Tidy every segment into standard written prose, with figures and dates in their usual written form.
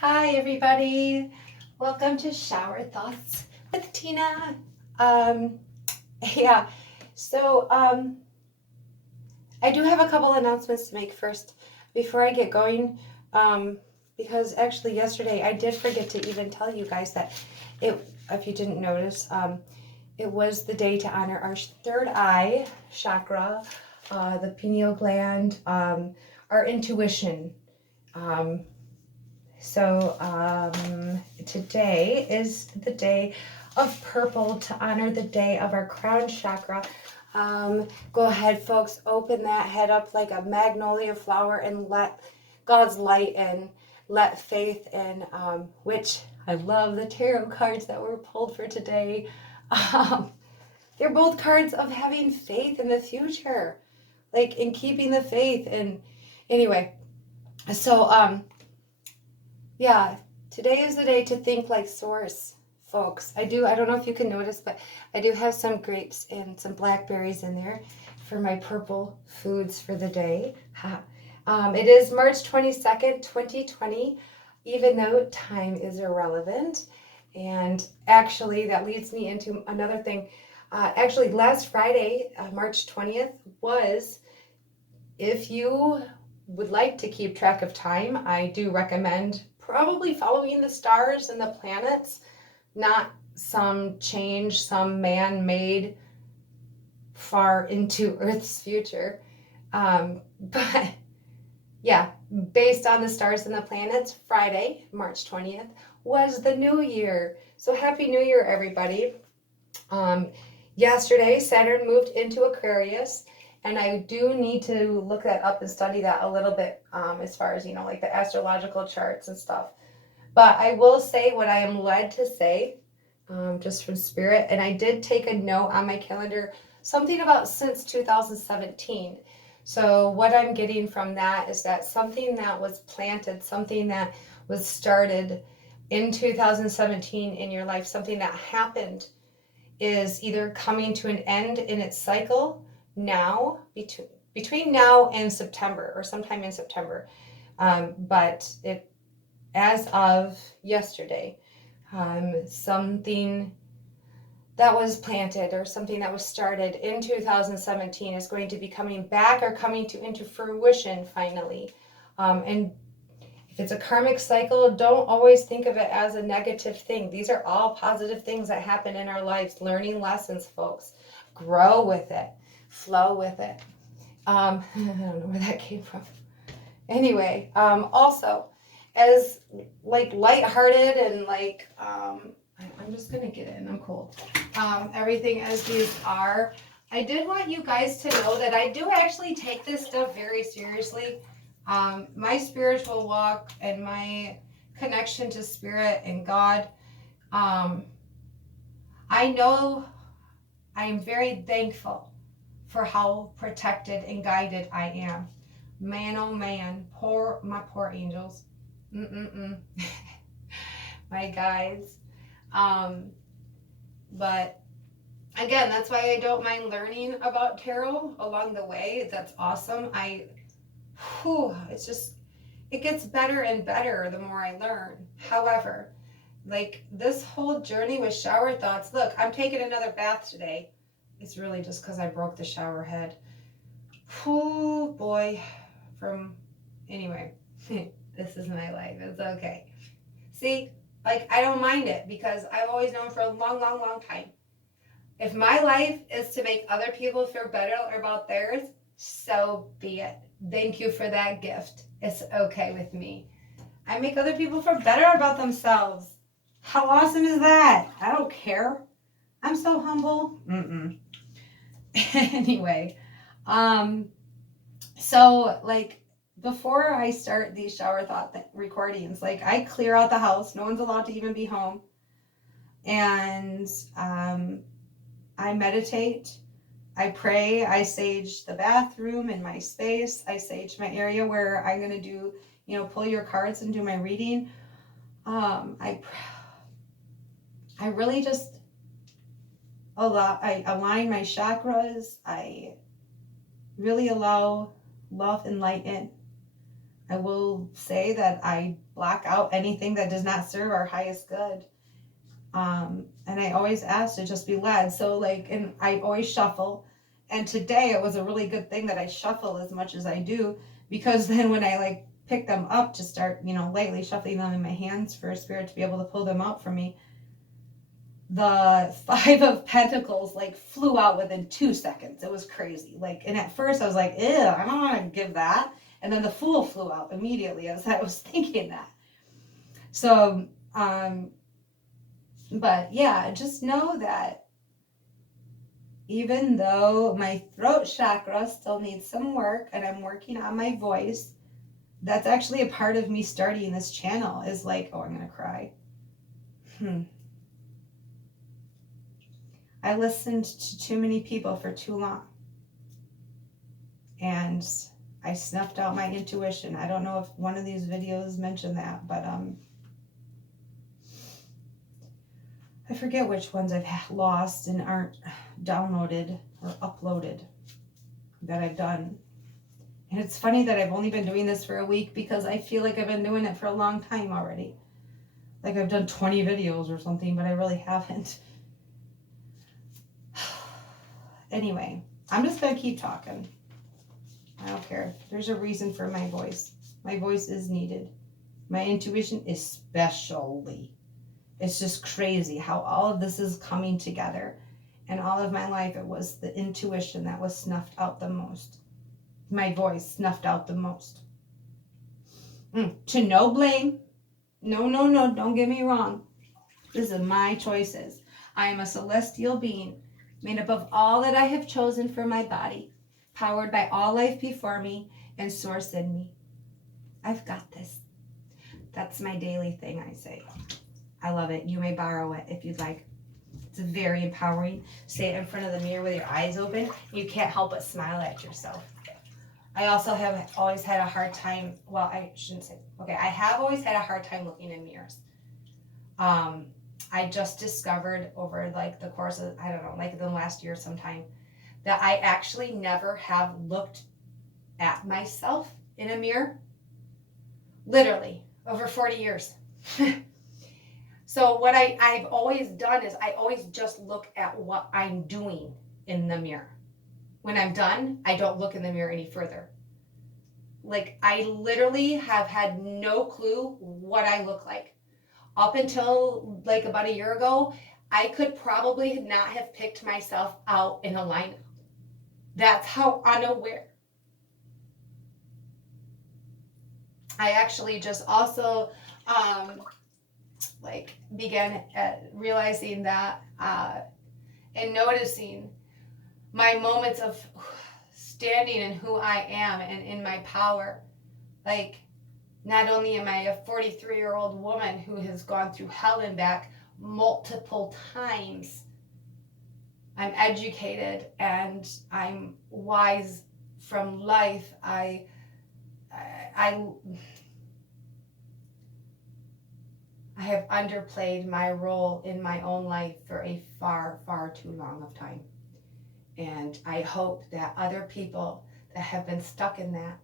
Hi, everybody. Welcome to Shower Thoughts with Tina. Yeah, so I do have a couple announcements to make first before I get going. Because actually, yesterday I did forget to even tell you guys that if you didn't notice, it was the day to honor our third eye chakra, the pineal gland, our intuition. Today is the day of purple to honor the day of our crown chakra. Go ahead, folks, open that head up like a magnolia flower and let God's light in, let faith in, which I love the tarot cards that were pulled for today. They're both cards of having faith in the future, like in keeping the faith. And anyway, so yeah, today is the day to think like source, folks. I don't know if you can notice, but I do have some grapes and some blackberries in there for my purple foods for the day. It is March 22nd, 2020, even though time is irrelevant. And actually, that leads me into another thing. Actually, last Friday, March 20th, was, if you would like to keep track of time, I do recommend probably following the stars and the planets, not some man-made far into Earth's future. But yeah, based on the stars and the planets, Friday, March 20th, was the new year. So happy new year, everybody. Yesterday, Saturn moved into Aquarius, and I do need to look that up and study that a little bit, as far as, like the astrological charts and stuff. But I will say what I am led to say, just from spirit. And I did take a note on my calendar, something about since 2017. So what I'm getting from that is that something that was planted, something that was started in 2017 in your life, something that happened, is either coming to an end in its cycle now, between now and September, or sometime in September. But it, as of yesterday, something that was planted or something that was started in 2017 is going to be coming back or coming into fruition finally. And if it's a karmic cycle, don't always think of it as a negative thing. These are all positive things that happen in our lives. Learning lessons, folks. Grow with it. Flow with it. I don't know where that came from. Anyway, also, as like lighthearted and like, I'm just gonna get in. I'm cool. Everything as these are. I did want you guys to know that I do actually take this stuff very seriously. My spiritual walk and my connection to spirit and God. I know I am very thankful for how protected and guided I am. Man, oh man, my poor angels. My guides. But again, that's why I don't mind learning about tarot along the way. That's awesome. It gets better and better the more I learn. However, like this whole journey with shower thoughts, look, I'm taking another bath today. It's really just because I broke the shower head. Oh boy. Anyway, this is my life. It's okay. See, like I don't mind it because I've always known for a long, long, long time. If my life is to make other people feel better about theirs, so be it. Thank you for that gift. It's okay with me. I make other people feel better about themselves. How awesome is that? I don't care. I'm so humble. Anyway, so like before I start these shower thought recordings, like I clear out the house. No one's allowed to even be home. And I meditate. I pray. I sage the bathroom and my space. I sage my area where I'm going to do, pull your cards and do my reading. I really just I align my chakras. I really allow love and light in. I will say that I block out anything that does not serve our highest good. And I always ask to just be led. So like, and I always shuffle. And today it was a really good thing that I shuffle as much as I do, because then when I like pick them up to start, lightly shuffling them in my hands for a spirit to be able to pull them out for me, the Five of Pentacles like flew out within 2 seconds. It was crazy. Like, and at first I was like, ew, I don't want to give that. And then the Fool flew out immediately as I was thinking that. So, but yeah, just know that even though my throat chakra still needs some work and I'm working on my voice, that's actually a part of me starting this channel is like, oh, I'm going to cry. I listened to too many people for too long. And I snuffed out my intuition. I don't know if one of these videos mentioned that, but I forget which ones I've lost and aren't downloaded or uploaded that I've done. And it's funny that I've only been doing this for a week because I feel like I've been doing it for a long time already. Like I've done 20 videos or something, but I really haven't. Anyway, I'm just going to keep talking. I don't care. There's a reason for my voice. My voice is needed. My intuition especially. It's just crazy how all of this is coming together. And all of my life, it was the intuition that was snuffed out the most. My voice snuffed out the most. To no blame. No, don't get me wrong. This is my choices. I am a celestial being made up of all that I have chosen for my body, powered by all life before me and source in me. I've got this. That's my daily thing, I say. I love it. You may borrow it if you'd like. It's very empowering. Say it in front of the mirror with your eyes open. You can't help but smile at yourself. I also have always had a hard time, well, I shouldn't say, okay, I have always had a hard time looking in mirrors. I just discovered over like the course of, I don't know, like the last year sometime, that I actually never have looked at myself in a mirror. Literally, over 40 years. So what I've always done is I always just look at what I'm doing in the mirror. When I'm done, I don't look in the mirror any further. Like I literally have had no clue what I look like. Up until like about a year ago, I could probably not have picked myself out in a lineup. That's how unaware. I actually just also began realizing that and noticing my moments of standing in who I am and in my power. Like, not only am I a 43-year-old woman who has gone through hell and back multiple times, I'm educated and I'm wise from life. I have underplayed my role in my own life for a far, far too long of time. And I hope that other people that have been stuck in that,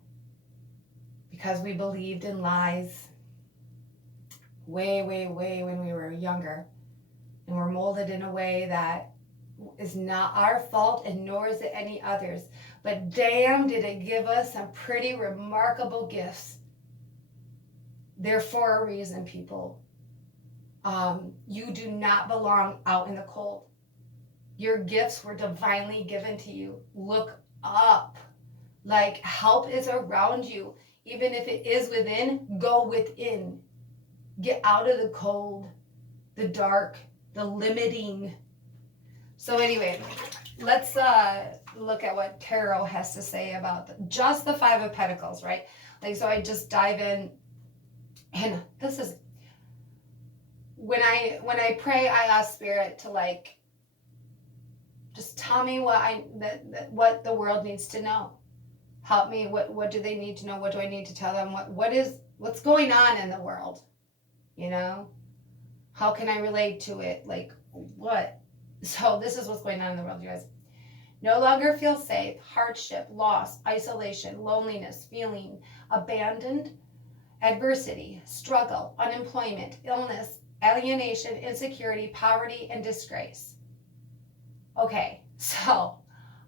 because we believed in lies way, way, way when we were younger, and we're molded in a way that is not our fault and nor is it any others. But damn, did it give us some pretty remarkable gifts. They're for a reason, people. You do not belong out in the cold. Your gifts were divinely given to you. Look up. Like, help is around you. Even if it is within, go within. Get out of the cold, the dark, the limiting. So anyway, let's look at what Tarot has to say about just the Five of Pentacles, right? Like, so I just dive in, and this is, when I pray, I ask Spirit to like, just tell me what the world needs to know. Help me. What do they need to know? What do I need to tell them? What's going on in the world? You know, how can I relate to it? Like what? So this is what's going on in the world, you guys. No longer feel safe. Hardship, loss, isolation, loneliness, feeling abandoned, adversity, struggle, unemployment, illness, alienation, insecurity, poverty, and disgrace. Okay, so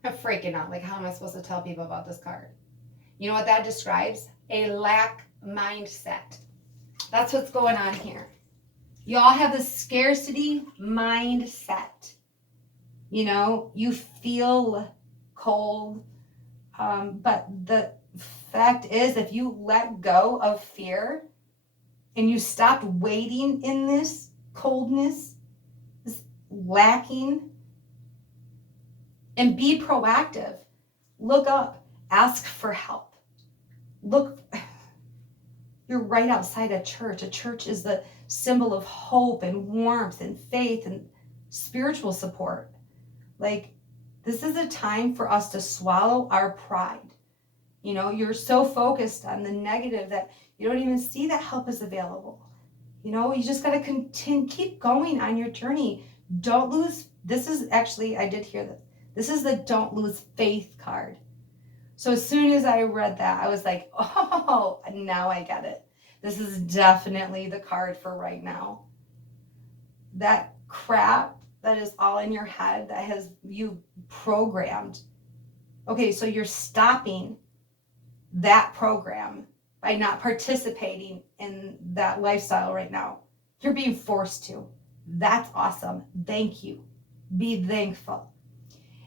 I'm freaking out. Like, how am I supposed to tell people about this card? You know what that describes? A lack mindset. That's what's going on here. Y'all have the scarcity mindset. You know, you feel cold, but the fact is, if you let go of fear and you stop waiting in this coldness, this lacking, and be proactive, look up, ask for help. Look, you're right outside a church. A church is the symbol of hope and warmth and faith and spiritual support. Like, this is a time for us to swallow our pride. You know, you're so focused on the negative that you don't even see that help is available. You know, you just got to continue, keep going on your journey. Don't lose. This is actually, I did hear this. This is the don't lose faith card. So as soon as I read that, I was like, oh, now I get it. This is definitely the card for right now. That crap that is all in your head that has you programmed. Okay, so you're stopping that program by not participating in that lifestyle right now. You're being forced to. That's awesome. Thank you. Be thankful.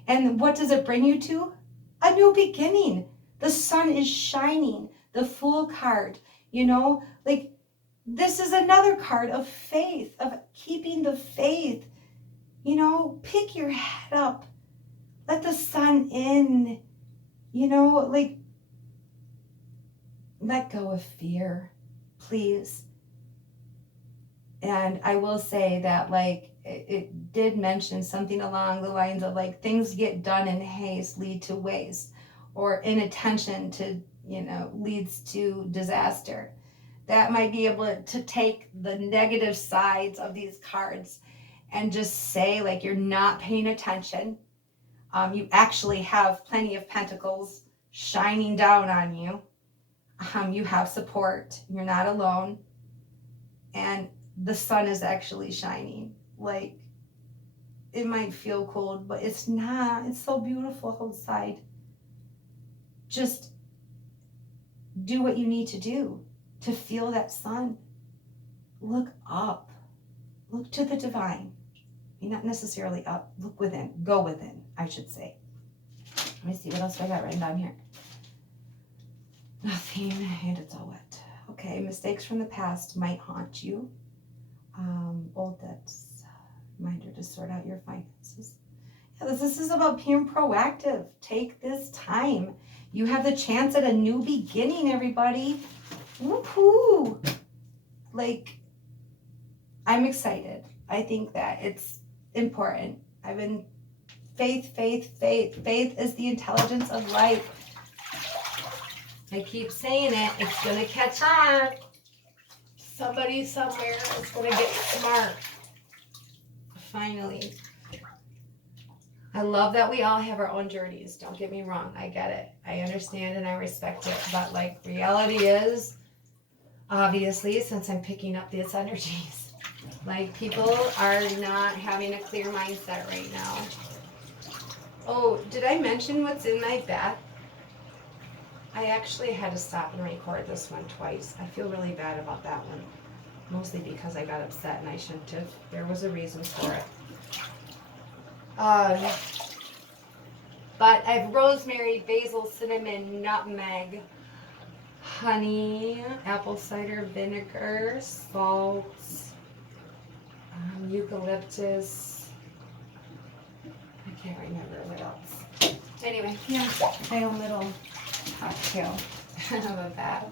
And what does it bring you to? A new beginning. The sun is shining. The Fool card. You know, like, this is another card of faith, of keeping the faith. You know, pick your head up. Let the sun in. You know, like, let go of fear, please. And I will say that, like, it did mention something along the lines of, like, things get done in haste lead to waste, or inattention to, you know, leads to disaster. That might be able to take the negative sides of these cards and just say, like, you're not paying attention. You actually have plenty of pentacles shining down on you. You have support. You're not alone. And the sun is actually shining. Like, it might feel cold, but it's not. It's so beautiful outside. Just do what you need to do to feel that sun. Look up. Look to the divine. Not necessarily up. Look within. Go within, I should say. Let me see what else I got written down here. Nothing, and it's all wet. Okay, mistakes from the past might haunt you. Old debts. Reminder to sort out your finances. Yeah, this is about being proactive. Take this time. You have the chance at a new beginning, everybody. Woohoo! Like, I'm excited. I think that it's important. Faith. Faith is the intelligence of life. I keep saying it. It's going to catch on. Somebody somewhere is going to get smart. Finally. I love that we all have our own journeys. Don't get me wrong. I get it. I understand and I respect it. But, like, reality is, obviously, since I'm picking up these energies, like, people are not having a clear mindset right now. Oh, did I mention what's in my bath? I actually had to stop and record this one twice. I feel really bad about that one. Mostly because I got upset and I shouldn't have. There was a reason for it. But I have rosemary, basil, cinnamon, nutmeg, honey, apple cider vinegar, salt, eucalyptus. I can't remember what else. Anyway, yeah, my own little cocktail of a bath.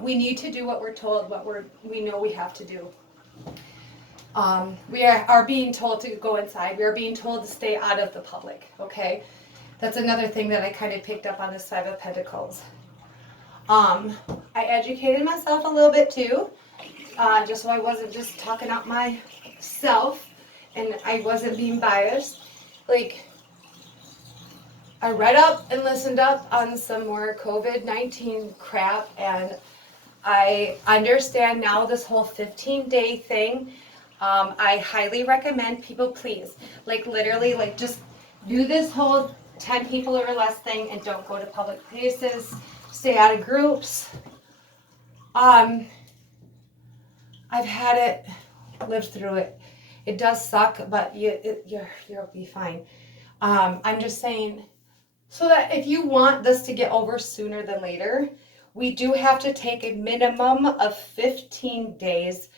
We need to do what we're told, what we know we have to do. We are being told to go inside. We are being told to stay out of the public, okay? That's another thing that I kind of picked up on this Five of Pentacles. I educated myself a little bit too, just so I wasn't just talking out myself and I wasn't being biased. Like, I read up and listened up on some more COVID-19 crap, and I understand now this whole 15-day thing. I highly recommend people, please, like literally, like just do this whole 10 people or less thing and don't go to public places, stay out of groups. I've had it, lived through it. It does suck, but you'll be fine. I'm just saying, so that if you want this to get over sooner than later, we do have to take a minimum of 15 days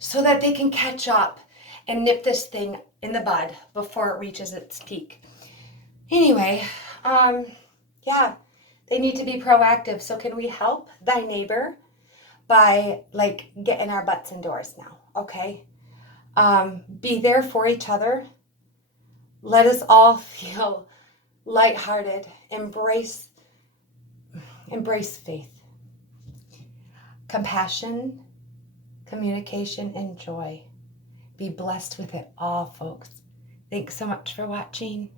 so that they can catch up and nip this thing in the bud before it reaches its peak. Anyway, yeah, they need to be proactive. So can we help thy neighbor by like getting our butts indoors now, okay? Be there for each other. Let us all feel lighthearted. Embrace faith, compassion, communication, and joy. Be blessed with it all, folks. Thanks so much for watching.